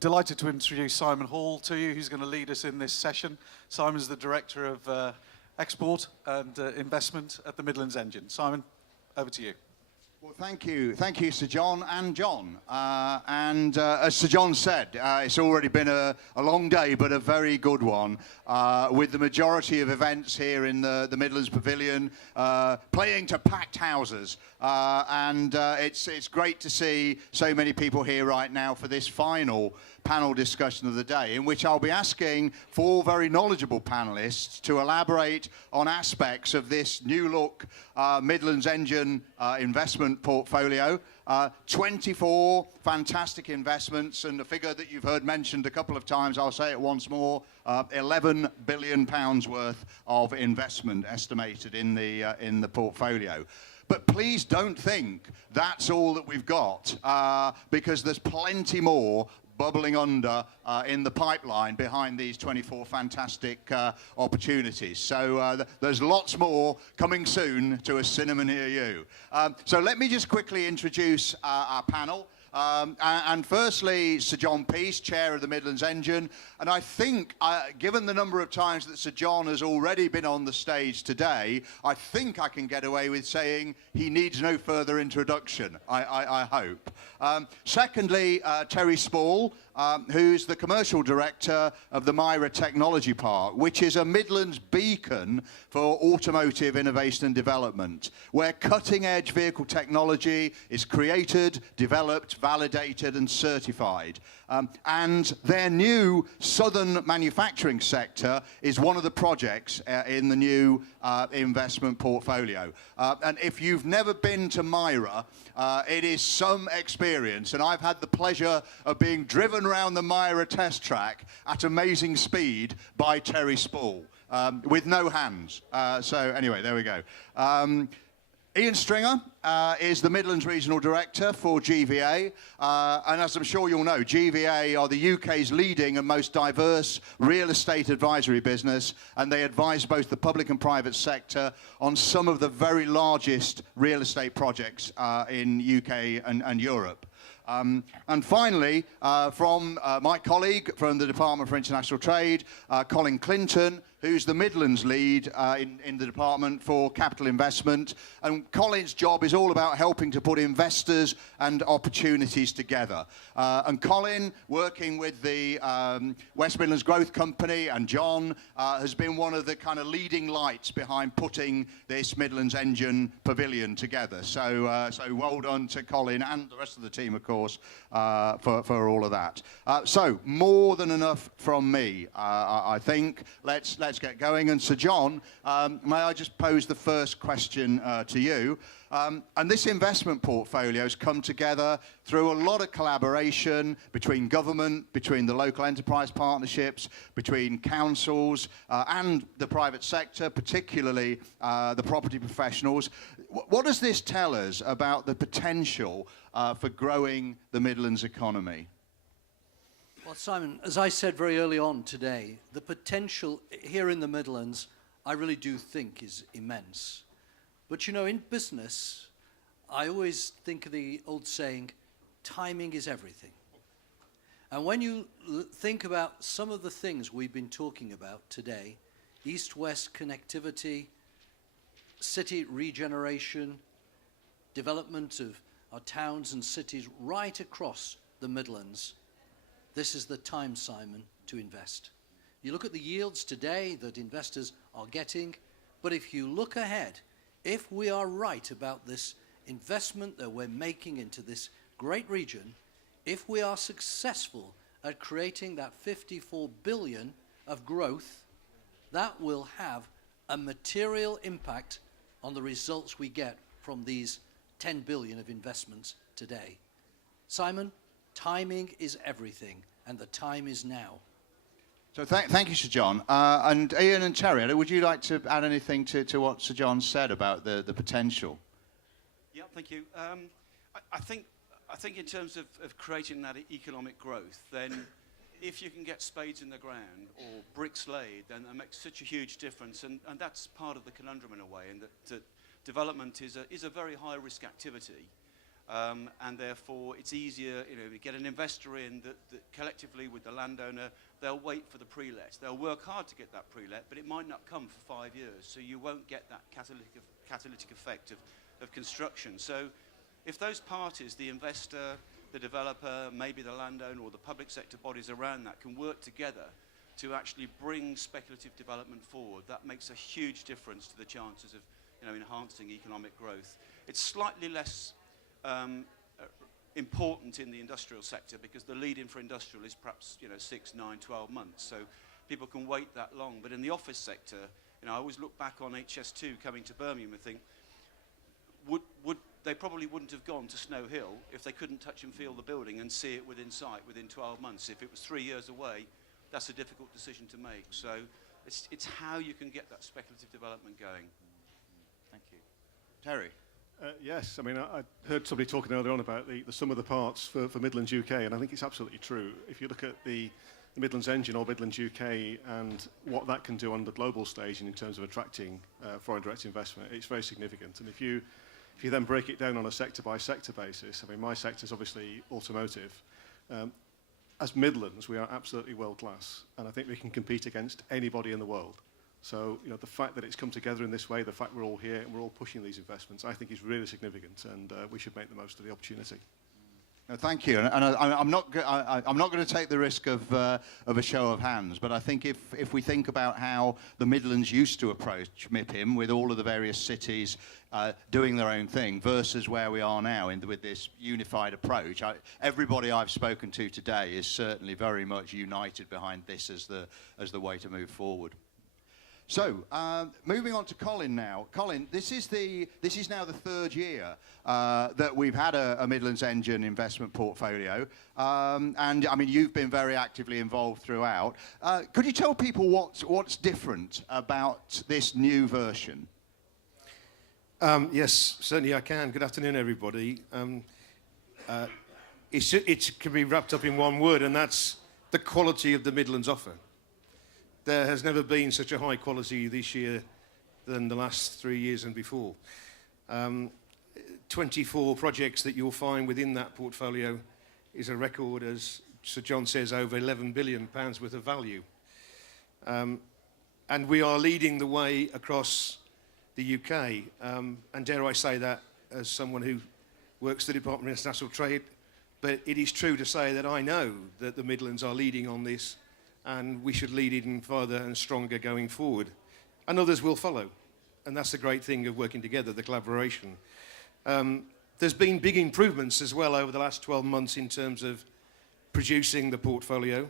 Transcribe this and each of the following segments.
Delighted to introduce Simon Hall to you, who's going to lead us in this session. Simon's the Director of Export and Investment at the Midlands Engine. Simon, over to you. Well, thank you, Sir John and John. As Sir John said, it's already been a long day, but a very good one, with the majority of events here in the Midlands Pavilion playing to packed houses. It's great to see so many people here right now for this final panel discussion of the day, in which I'll be asking four very knowledgeable panelists to elaborate on aspects of this new look Midlands Engine investment portfolio. 24 fantastic investments, and a figure that you've heard mentioned a couple of times, I'll say it once more, £11 billion worth of investment estimated in the portfolio. But please don't think that's all that we've got, because there's plenty more bubbling under in the pipeline behind these 24 fantastic opportunities. So there's lots more coming soon to a cinema near you. So let me just quickly introduce our panel. And firstly, Sir John Peace, Chair of the Midlands Engine. And I think, given the number of times that Sir John has already been on the stage today, I think I can get away with saying he needs no further introduction, I hope. Secondly, Terry Spall, who's the Commercial Director of the MIRA Technology Park, which is a Midlands beacon for automotive innovation and development, where cutting-edge vehicle technology is created, developed, validated and certified. And their new southern manufacturing sector is one of the projects in the new investment portfolio. And if you've never been to MIRA, it is some experience. And I've had the pleasure of being driven around the MIRA test track at amazing speed by Terry Spall, with no hands. So anyway, there we go. Ian Stringer is the Midlands Regional Director for GVA, and as I'm sure you'll know, GVA are the UK's leading and most diverse real estate advisory business, and they advise both the public and private sector on some of the very largest real estate projects in UK and Europe. And finally, from my colleague from the Department for International Trade, Colin Clinton, who's the Midlands lead in the Department for Capital Investment. And Colin's job is all about helping to put investors and opportunities together. And Colin, working with the West Midlands Growth Company and John, has been one of the kind of leading lights behind putting this Midlands Engine Pavilion together. So well done to Colin and the rest of the team, of course, for all of that. So more than enough from me, I think. Let's get going. And Sir John, may I just pose the first question to you? And this investment portfolio has come together through a lot of collaboration between government, between the local enterprise partnerships, between councils and the private sector, particularly the property professionals. What does this tell us about the potential for growing the Midlands economy? Well, Simon, as I said very early on today, the potential here in the Midlands, I really do think is immense. But you know, in business, I always think of the old saying, timing is everything. And when you think about some of the things we've been talking about today, east-west connectivity, city regeneration, development of our towns and cities right across the Midlands, this is the time, Simon, to invest. You look at the yields today that investors are getting, but if you look ahead, if we are right about this investment that we're making into this great region, if we are successful at creating that 54 billion of growth, that will have a material impact on the results we get from these 10 billion of investments today. Simon, timing is everything, and the time is now. So thank you, Sir John. And Ian and Terry, would you like to add anything to what Sir John said about the potential? Yeah, thank you. I think in terms of creating that economic growth, then if you can get spades in the ground or bricks laid, then that makes such a huge difference. And that's part of the conundrum in a way, in that development is a very high risk activity. And therefore it's easier, you know, to get an investor in that collectively with the landowner, they'll wait for the pre-let. They'll work hard to get that pre-let, but it might not come for 5 years, so you won't get that catalytic effect of construction. So if those parties, the investor, the developer, maybe the landowner or the public sector bodies around that can work together to actually bring speculative development forward, that makes a huge difference to the chances of, you know, enhancing economic growth. It's slightly less important in the industrial sector because the lead-in for industrial is perhaps, you know, 6, 9, 12 months. So people can wait that long. But in the office sector, you know, I always look back on HS2 coming to Birmingham and think, they probably wouldn't have gone to Snow Hill if they couldn't touch and feel the building and see it within sight within 12 months. If it was 3 years away, that's a difficult decision to make. So it's how you can get that speculative development going. Thank you. Terry? Yes, I mean, I heard somebody talking earlier on about the sum of the parts for Midlands UK, and I think it's absolutely true. If you look at the Midlands engine or Midlands UK and what that can do on the global stage in terms of attracting foreign direct investment, it's very significant. And if you then break it down on a sector-by-sector basis, I mean, my sector is obviously automotive. As Midlands, we are absolutely world-class, and I think we can compete against anybody in the world. So, you know, the fact that it's come together in this way, the fact we're all here and we're all pushing these investments, I think is really significant, and we should make the most of the opportunity. No, thank you. And I'm not going to take the risk of a show of hands, but I think if we think about how the Midlands used to approach MIPIM with all of the various cities doing their own thing versus where we are now with this unified approach, everybody I've spoken to today is certainly very much united behind this as the way to move forward. So, moving on to Colin now. Colin, this is now the third year that we've had a Midlands Engine investment portfolio, and I mean you've been very actively involved throughout. Could you tell people what's different about this new version? Yes, certainly I can. Good afternoon, everybody. It can be wrapped up in one word, and that's the quality of the Midlands offer. There has never been such a high quality this year than the last 3 years and before. 24 projects that you'll find within that portfolio is a record, as Sir John says, over £11 billion worth of value. And we are leading the way across the UK. And dare I say that as someone who works for the Department of International Trade, but it is true to say that I know that the Midlands are leading on this, and we should lead even further and stronger going forward. And others will follow. And that's the great thing of working together, the collaboration. There's been big improvements as well over the last 12 months in terms of producing the portfolio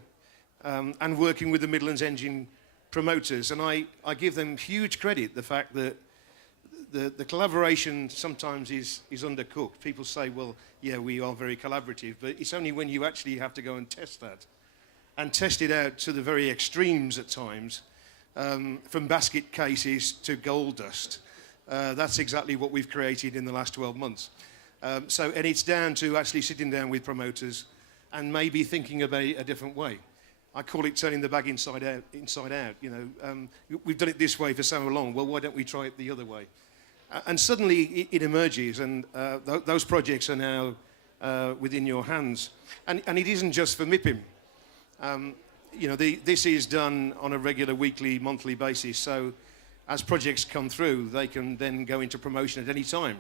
and working with the Midlands Engine promoters. And I give them huge credit, the fact that the collaboration sometimes is undercooked. People say, well, yeah, we are very collaborative, but it's only when you actually have to go and test that. And test it out to the very extremes at times, from basket cases to gold dust. That's exactly what we've created in the last 12 months. And it's down to actually sitting down with promoters and maybe thinking about it a different way. I call it turning the bag inside out. You know, we've done it this way for so long. Well, why don't we try it the other way? And suddenly it emerges, and those projects are now within your hands. And it isn't just for MIPIM. You know, this is done on a regular weekly, monthly basis. So as projects come through, they can then go into promotion at any time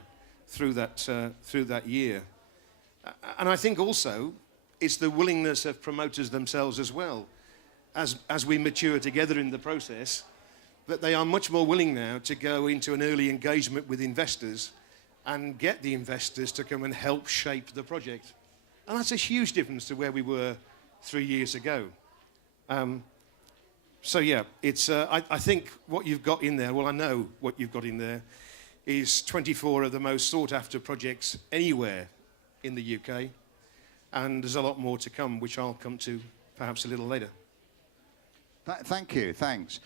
through that year. And I think also it's the willingness of promoters themselves as well, as we mature together in the process, that they are much more willing now to go into an early engagement with investors and get the investors to come and help shape the project. And that's a huge difference to where we were 3 years ago. So yeah, it's, I think what you've got in there, well, I know what you've got in there, is 24 of the most sought after projects anywhere in the UK. And there's a lot more to come, which I'll come to perhaps a little later. Thank you, thanks.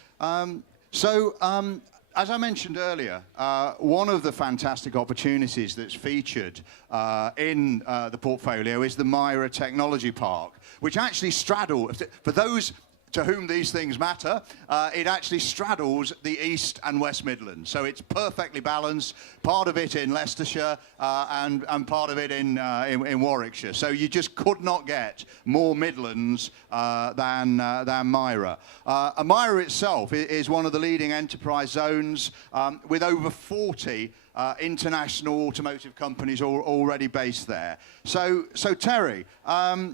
As I mentioned earlier, one of the fantastic opportunities that's featured in the portfolio is the Myra Technology Park, which actually straddles, for those to whom these things matter, it actually straddles the East and West Midlands. So it's perfectly balanced, part of it in Leicestershire and part of it in Warwickshire. So you just could not get more Midlands than MIRA. MIRA itself is one of the leading enterprise zones with over 40 international automotive companies already based there. So Terry,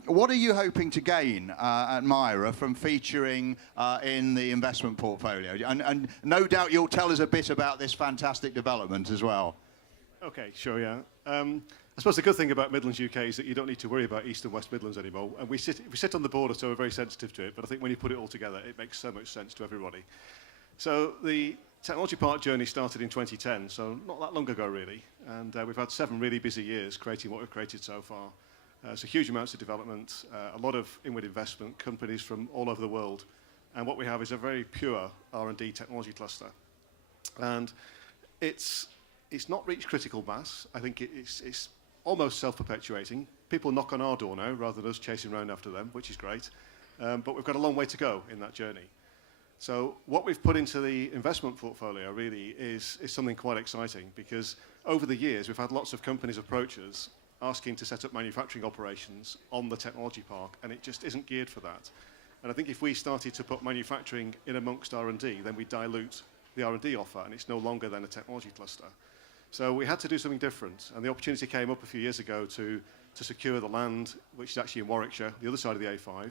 what are you hoping to gain at MIRA from featuring in the investment portfolio? And no doubt you'll tell us a bit about this fantastic development as well. Okay, sure, yeah. I suppose the good thing about Midlands UK is that you don't need to worry about East and West Midlands anymore. And we sit on the border, so we're very sensitive to it. But I think when you put it all together, it makes so much sense to everybody. So the Technology Park journey started in 2010, so not that long ago really, and we've had 7 really busy years creating what we've created so far. So huge amounts of development, a lot of inward investment, companies from all over the world, and what we have is a very pure R&D technology cluster. And it's not reached critical mass. I think it's almost self-perpetuating. People knock on our door now rather than us chasing around after them, which is great, but we've got a long way to go in that journey. So what we've put into the investment portfolio really is something quite exciting, because over the years we've had lots of companies approach us asking to set up manufacturing operations on the technology park, and it just isn't geared for that. And I think if we started to put manufacturing in amongst R&D, then we dilute the R&D offer, and it's no longer then a technology cluster. So we had to do something different, and the opportunity came up a few years ago to secure the land, which is actually in Warwickshire, the other side of the A5.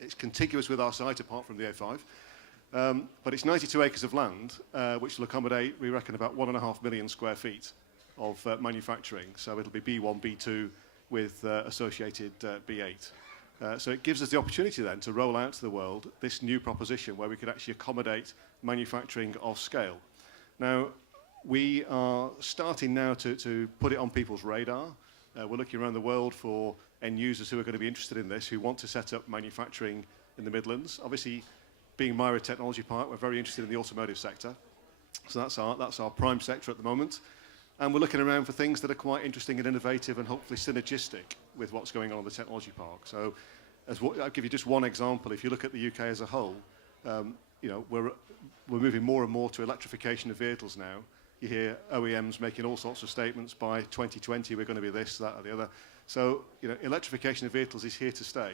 It's contiguous with our site apart from the A5, but it's 92 acres of land, which will accommodate, we reckon, about 1.5 million square feet of manufacturing. So it'll be B1, B2 with associated B8. So it gives us the opportunity then to roll out to the world this new proposition where we could actually accommodate manufacturing of scale. Now, we are starting now to put it on people's radar. We're looking around the world for end users who are going to be interested in this, who want to set up manufacturing in the Midlands. Obviously, being MIRA Technology Park, we're very interested in the automotive sector. So that's our prime sector at the moment. And we're looking around for things that are quite interesting and innovative and hopefully synergistic with what's going on in the technology park. So I'll give you just one example. If you look at the UK as a whole, we're moving more and more to electrification of vehicles now. You hear OEMs making all sorts of statements. By 2020, we're going to be this, that, or the other. So, electrification of vehicles is here to stay.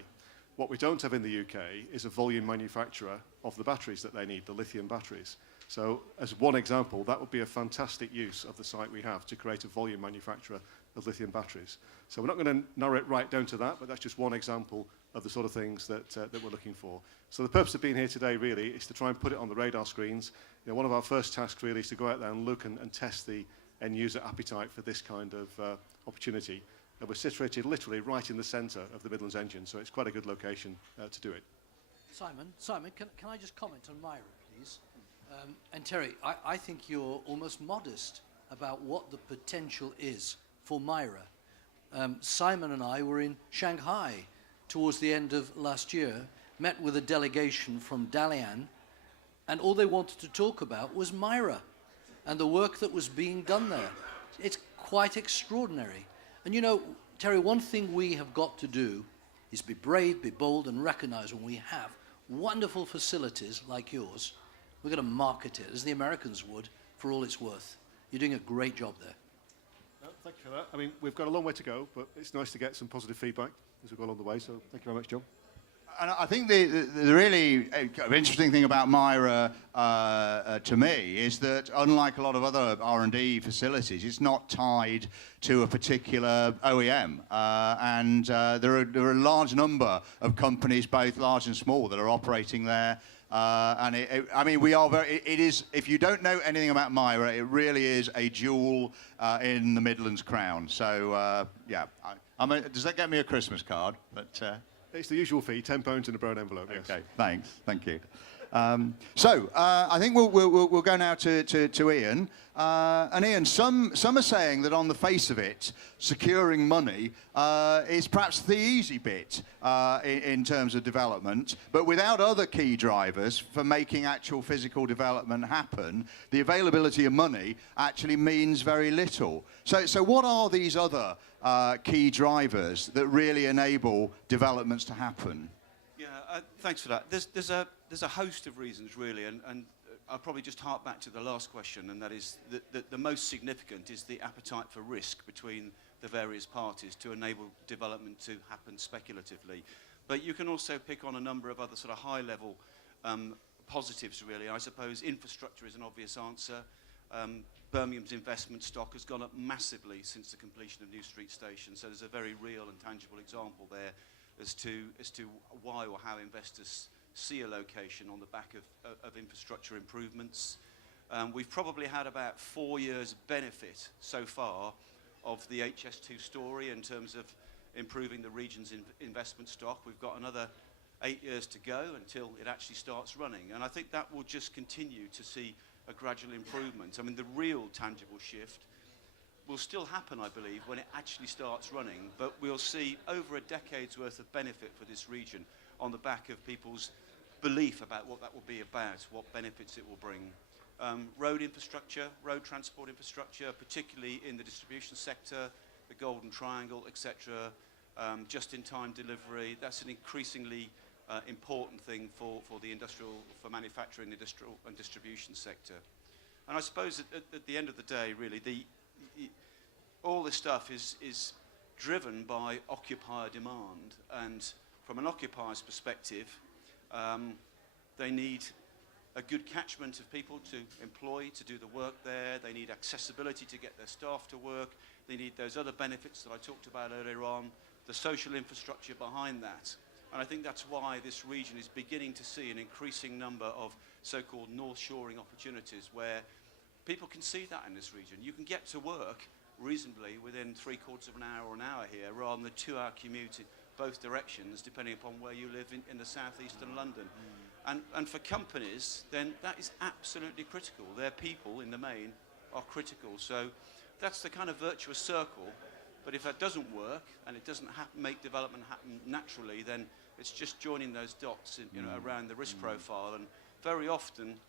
What we don't have in the UK is a volume manufacturer of the batteries that they need, the lithium batteries. So, as one example, that would be a fantastic use of the site we have to create a volume manufacturer of lithium batteries. So we're not going to narrow it right down to that, but that's just one example of the sort of things that we're looking for. So the purpose of being here today really is to try and put it on the radar screens. One of our first tasks really is to go out there and look and test the end user appetite for this kind of opportunity. And we're situated literally right in the centre of the Midlands engine, so it's quite a good location to do it. Simon, can I just comment on MIRA, please? And Terry, I think you're almost modest about what the potential is for MIRA. Simon and I were in Shanghai towards the end of last year, met with a delegation from Dalian, and all they wanted to talk about was MIRA and the work that was being done there. It's quite extraordinary. And Terry, one thing we have got to do is be brave, be bold, and recognize when we have wonderful facilities like yours, we're going to market it, as the Americans would, for all it's worth. You're doing a great job there. Thank you for that. I mean, we've got a long way to go, but it's nice to get some positive feedback as we go along the way, so thank you very much, John. And I think the really interesting thing about MIRA to me is that unlike a lot of other R&D facilities, it's not tied to a particular OEM. And there are a large number of companies, both large and small, that are operating there. We are it is, if you don't know anything about MIRA, it really is a jewel in the Midlands crown. So, does that get me a Christmas card? But it's the usual fee, £10 in a brown envelope. Yes. Okay, thanks. Thank you. I think we'll go now to Ian. And Ian, some are saying that on the face of it, securing money is perhaps the easy bit in terms of development, but without other key drivers for making actual physical development happen, the availability of money actually means very little. So what are these other key drivers that really enable developments to happen? Yeah, Thanks for that. There's a host of reasons, really, and I'll probably just hark back to the last question, and that is that the most significant is the appetite for risk between the various parties to enable development to happen speculatively. But you can also pick on a number of other sort of high-level positives, really. I suppose infrastructure is an obvious answer. Birmingham's investment stock has gone up massively since the completion of New Street Station, so there's a very real and tangible example there as to why or how investors see a location on the back of infrastructure improvements. We've probably had about 4 years benefit so far of the HS2 story in terms of improving the region's investment stock. We've got another 8 years to go until it actually starts running, and I think that will just continue to see a gradual improvement. I mean, the real tangible shift will still happen, I believe, when it actually starts running, but we'll see over a decade's worth of benefit for this region on the back of people's belief about what that will be about, what benefits it will bring. Road infrastructure, road transport infrastructure, particularly in the distribution sector, the Golden Triangle, etc., just-in-time delivery, that's an increasingly important thing for manufacturing, the industrial and distribution sector. And I suppose at the end of the day, really, all this stuff is driven by occupier demand, and from an occupier's perspective, they need a good catchment of people to employ, to do the work there. They need accessibility to get their staff to work. They need those other benefits that I talked about earlier on, the social infrastructure behind that. And I think that's why this region is beginning to see an increasing number of so-called North Shoring opportunities, where people can see that in this region. You can get to work reasonably within 3/4 of an hour or an hour here, rather than the 2-hour commute in both directions, depending upon where you live in the southeastern London. And for companies, then that is absolutely critical. Their people, in the main, are critical. So that's the kind of virtuous circle. But if that doesn't work, and it doesn't make development happen naturally, then it's just joining those dots around the risk profile. And very often,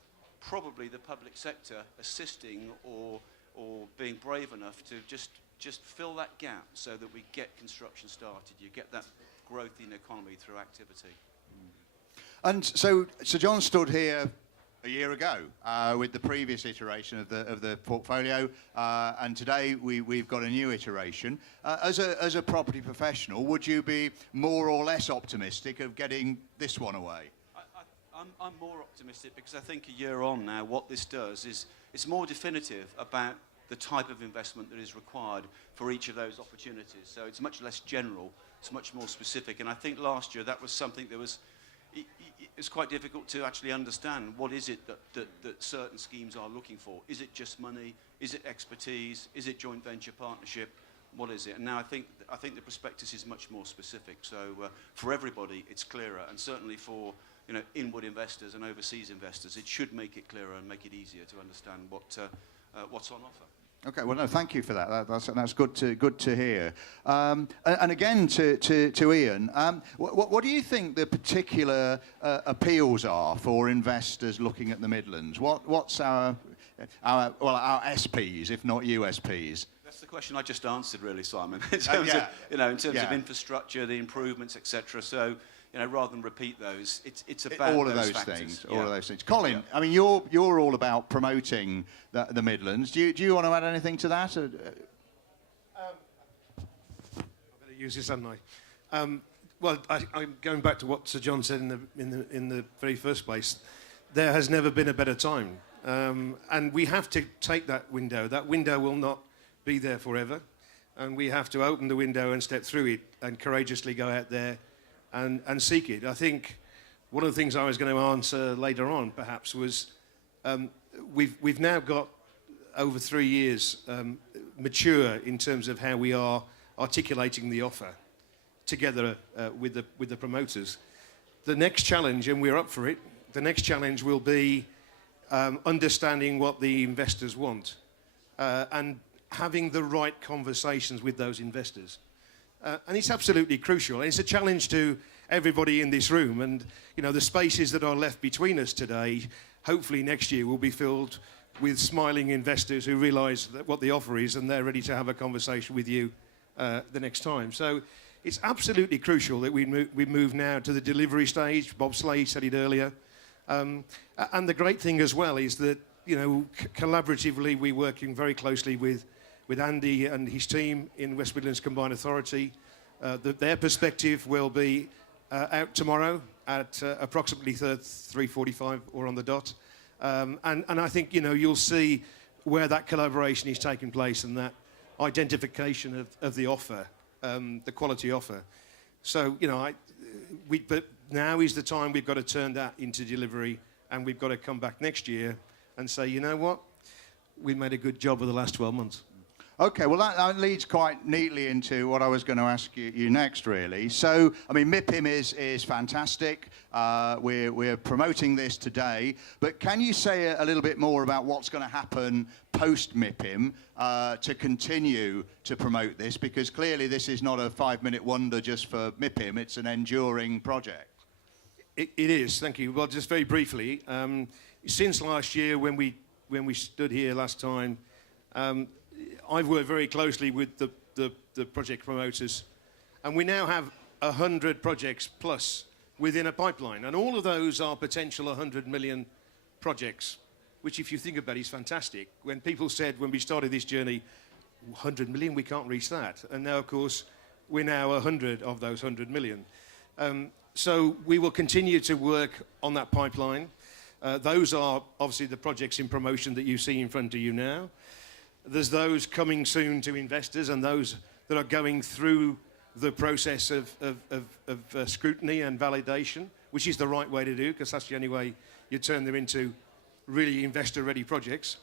probably the public sector assisting or being brave enough to just fill that gap so that we get construction started. You get that growth in the economy through activity. And so Sir John stood here a year ago with the previous iteration of the portfolio, and today we've got a new iteration. As a property professional, would you be more or less optimistic of getting this one away? I'm more optimistic because I think a year on now, what this does is it's more definitive about the type of investment that is required for each of those opportunities. So it's much less general, it's much more specific. And I think last year that was something that was it's quite difficult to actually understand. What is it that certain schemes are looking for? Is it just money? Is it expertise? Is it joint venture partnership? What is it? And now I think the prospectus is much more specific. So for everybody, it's clearer, and certainly for inward investors and overseas investors, it should make it clearer and make it easier to understand what's on offer. Okay, well, no, thank you for that. That's good to hear. And again, to Ian, what do you think the particular appeals are for investors looking at the Midlands? What's our SPs, if not USPs? That's the question I just answered, really, Simon. In terms of infrastructure, the improvements, etc. So, rather than repeat those, it's about all of those factors. things. Yeah. All of those things. Colin, I mean, you're all about promoting the Midlands. Do you want to add anything to that? I better use this, haven't I? Well, I'm going back to what Sir John said in the very first place. There has never been a better time, and we have to take that window. That window will not be there forever, and we have to open the window and step through it and courageously go out there and seek it. I think one of the things I was going to answer later on, perhaps, was we've now got over 3 years mature in terms of how we are articulating the offer together with the promoters. The next challenge, and we're up for it, the next challenge will be understanding what the investors want and having the right conversations with those investors. And it's absolutely crucial. And it's a challenge to everybody in this room. And, the spaces that are left between us today, hopefully next year will be filled with smiling investors who realise what the offer is and they're ready to have a conversation with you the next time. So it's absolutely crucial that we move now to the delivery stage. Bob Slade said it earlier. And the great thing as well is that, you know, collaboratively we're working very closely with Andy and his team in West Midlands Combined Authority. Their perspective will be out tomorrow at approximately 3:45 or on the dot. And I think, you know, you'll see where that collaboration is taking place and that identification of the offer, the quality offer. So, you know, but now is the time we've got to turn that into delivery, and we've got to come back next year and say, you know what, we made a good job of the last 12 months. Okay, well, that leads quite neatly into what I was going to ask you next, really. So, I mean, MIPIM is fantastic. We're promoting this today. But can you say a little bit more about what's going to happen post-MIPIM to continue to promote this? Because clearly this is not a 5-minute wonder just for MIPIM. It's an enduring project. It is, thank you. Well, just very briefly, since last year when we stood here last time, I've worked very closely with the project promoters, and we now have 100 projects plus within a pipeline, and all of those are potential 100 million projects, which, if you think about it, is fantastic. When people said when we started this journey, 100 million, we can't reach that, and now, of course, we're now 100 of those 100 million. So we will continue to work on that pipeline. Those are obviously the projects in promotion that you see in front of you now. There's those coming soon to investors, and those that are going through the process of scrutiny and validation, which is the right way to do, because that's the only way you turn them into really investor-ready projects.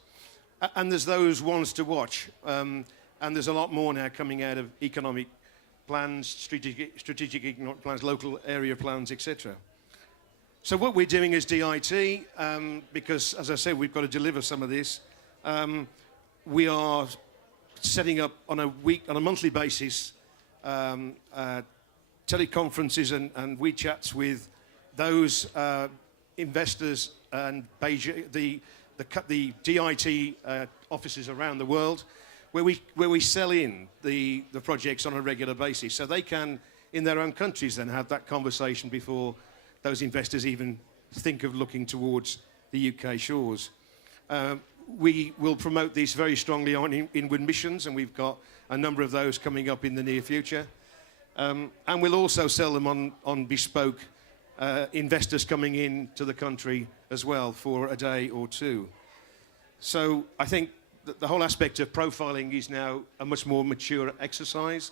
And there's those ones to watch. And there's a lot more now coming out of economic plans, strategic economic plans, local area plans, etc. So what we're doing as DIT, because, as I said, we've got to deliver some of this, we are setting up on a monthly basis teleconferences and WeChats with those investors and the DIT offices around the world, where we sell in the projects on a regular basis, so they can, in their own countries, then have that conversation before those investors even think of looking towards the UK shores. We will promote these very strongly on inward missions, and we've got a number of those coming up in the near future. And we'll also sell them on bespoke investors coming in to the country as well for a day or two. So I think that the whole aspect of profiling is now a much more mature exercise.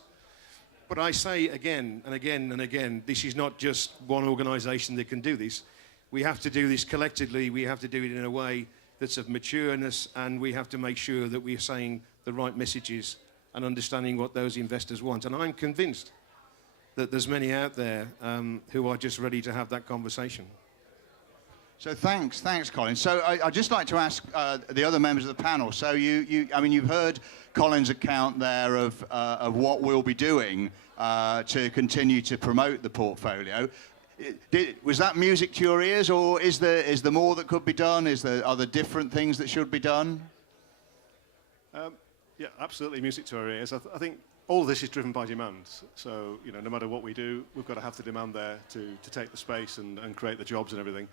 But I say again and again and again, this is not just one organisation that can do this. We have to do this collectively. We have to do it in a way that's of matureness, and we have to make sure that we're saying the right messages and understanding what those investors want. And I'm convinced that there's many out there who are just ready to have that conversation. So thanks, Colin. So I'd just like to ask the other members of the panel. So I mean, you've heard Colin's account there of what we'll be doing to continue to promote the portfolio. Was that music to your ears, or is there more that could be done? Are there different things that should be done? Yeah, absolutely music to our ears. I think all of this is driven by demand. So, you know, no matter what we do, we've got to have the demand there to take the space and create the jobs and everything.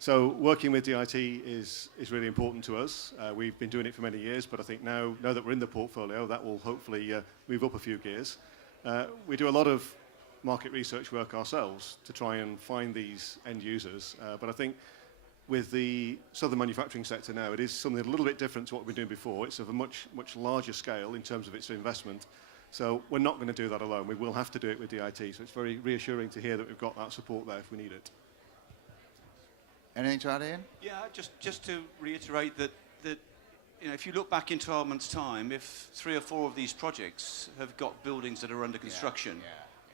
So working with DIT is really important to us. We've been doing it for many years, but I think now that we're in the portfolio, that will hopefully move up a few gears. We do a lot of market research work ourselves to try and find these end users. But I think with the southern manufacturing sector now, it is something a little bit different to what we've been doing before. It's of a much larger scale in terms of its investment. So we're not going to do that alone. We will have to do it with DIT. So it's very reassuring to hear that we've got that support there if we need it. Anything to add, Ian? Yeah, just to reiterate that you know, if you look back in 12 months' time, if 3 or 4 of these projects have got buildings that are under construction,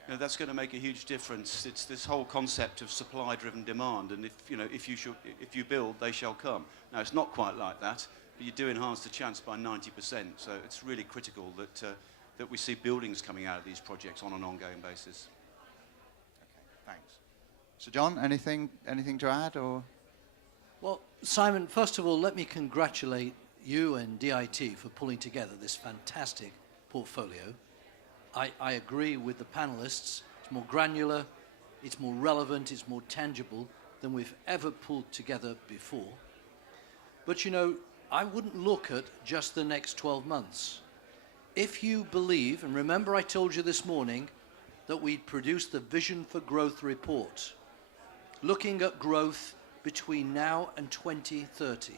you know, that's going to make a huge difference. It's this whole concept of supply-driven demand, and if you build, they shall come. Now, it's not quite like that, but you do enhance the chance by 90%. So it's really critical that we see buildings coming out of these projects on an ongoing basis. Okay, thanks. So, John, anything to add, or? Well, Simon, first of all, let me congratulate you and DIT for pulling together this fantastic portfolio. I agree with the panelists. It's more granular, it's more relevant, it's more tangible than we've ever pulled together before. But you know, I wouldn't look at just the next 12 months. If you believe, and remember I told you this morning that we'd produced the Vision for Growth report, looking at growth between now and 2030.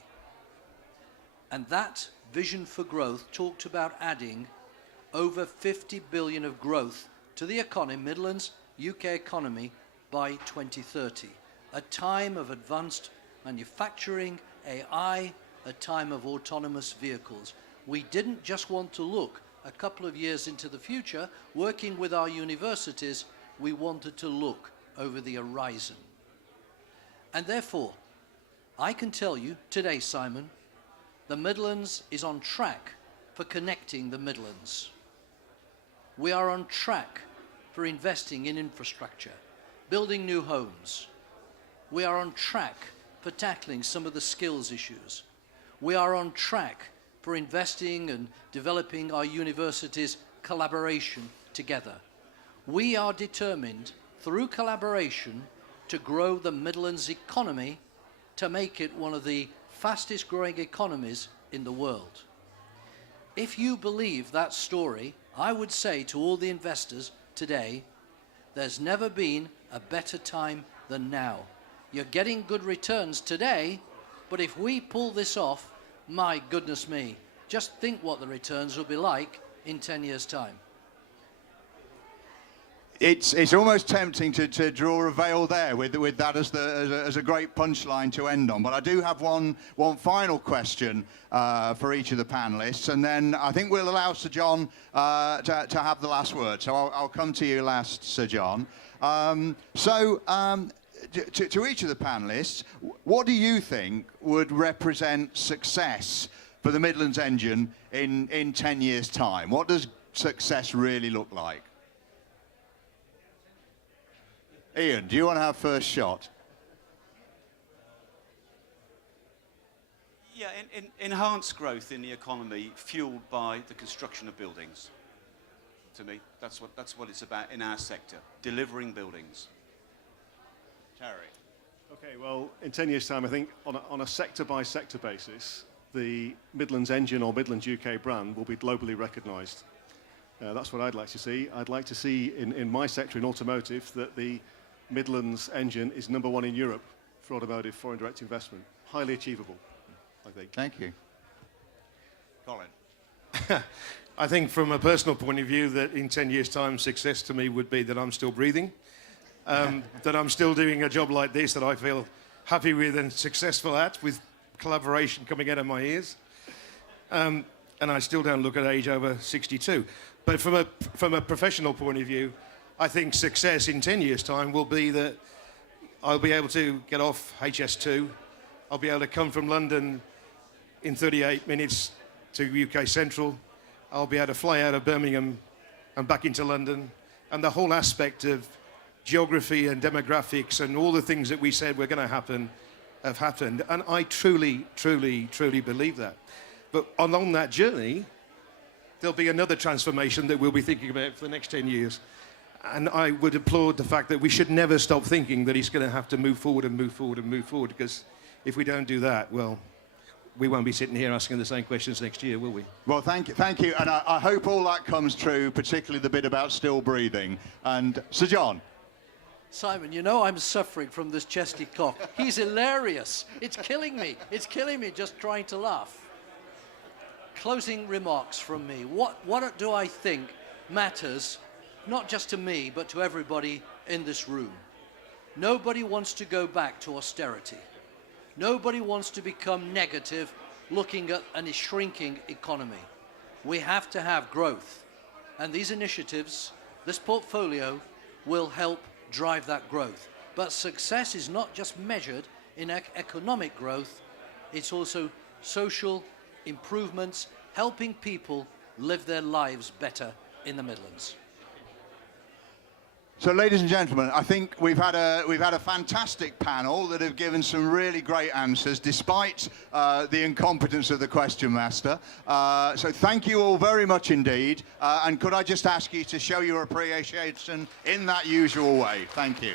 And that Vision for Growth talked about adding over 50 billion of growth to the economy, Midlands, UK economy, by 2030. A time of advanced manufacturing, AI, a time of autonomous vehicles. We didn't just want to look a couple of years into the future. Working with our universities, we wanted to look over the horizon. And therefore, I can tell you today, Simon, the Midlands is on track for connecting the Midlands. We are on track for investing in infrastructure, building new homes. We are on track for tackling some of the skills issues. We are on track for investing and developing our universities' collaboration together. We are determined, through collaboration, to grow the Midlands economy to make it one of the fastest growing economies in the world. If you believe that story, I would say to all the investors today, there's never been a better time than now. You're getting good returns today, but if we pull this off, my goodness me, just think what the returns will be like in 10 years' time. It's almost tempting to draw a veil there with that as a great punchline to end on. But I do have one final question for each of the panelists, and then I think we'll allow Sir John to have the last word. So I'll come to you last, Sir John. To each of the panelists, what do you think would represent success for the Midlands engine in 10 years' time? What does success really look like? Ian, do you want to have first shot? Yeah, enhanced growth in the economy fueled by the construction of buildings. To me, that's what it's about in our sector, delivering buildings. Terry. Okay, well, in 10 years' time, I think on a sector-by-sector basis, the Midlands engine or Midlands UK brand will be globally recognised. That's what I'd like to see. I'd like to see in my sector, in automotive, that the Midlands engine is #1 in Europe for automotive foreign direct investment. Highly achievable, I think. Thank you. Colin. I think from a personal point of view that in 10 years' time, success to me would be that I'm still breathing, that I'm still doing a job like this that I feel happy with and successful at, with collaboration coming out of my ears. And I still don't look at age over 62. But from a professional point of view, I think success in 10 years' time will be that I'll be able to get off HS2. I'll be able to come from London in 38 minutes to UK Central. I'll be able to fly out of Birmingham and back into London. And the whole aspect of geography and demographics and all the things that we said were going to happen have happened. And I truly, truly, truly believe that. But along that journey, there'll be another transformation that we'll be thinking about for the next 10 years. And I would applaud the fact that we should never stop thinking that he's going to have to move forward and move forward and move forward, because if we don't do that, well, we won't be sitting here asking the same questions next year, will we? Well, thank you. And I hope all that comes true, particularly the bit about still breathing. And Sir John. Simon, you know I'm suffering from this chesty cough. He's hilarious. It's killing me. It's killing me just trying to laugh. Closing remarks from me. What do I think matters, not just to me, but to everybody in this room? Nobody wants to go back to austerity. Nobody wants to become negative looking at a shrinking economy. We have to have growth. And these initiatives, this portfolio, will help drive that growth. But success is not just measured in economic growth, it's also social improvements, helping people live their lives better in the Midlands. So, ladies and gentlemen, I think we've had a fantastic panel that have given some really great answers, despite the incompetence of the question master. So, thank you all very much indeed. And could I just ask you to show your appreciation in that usual way? Thank you.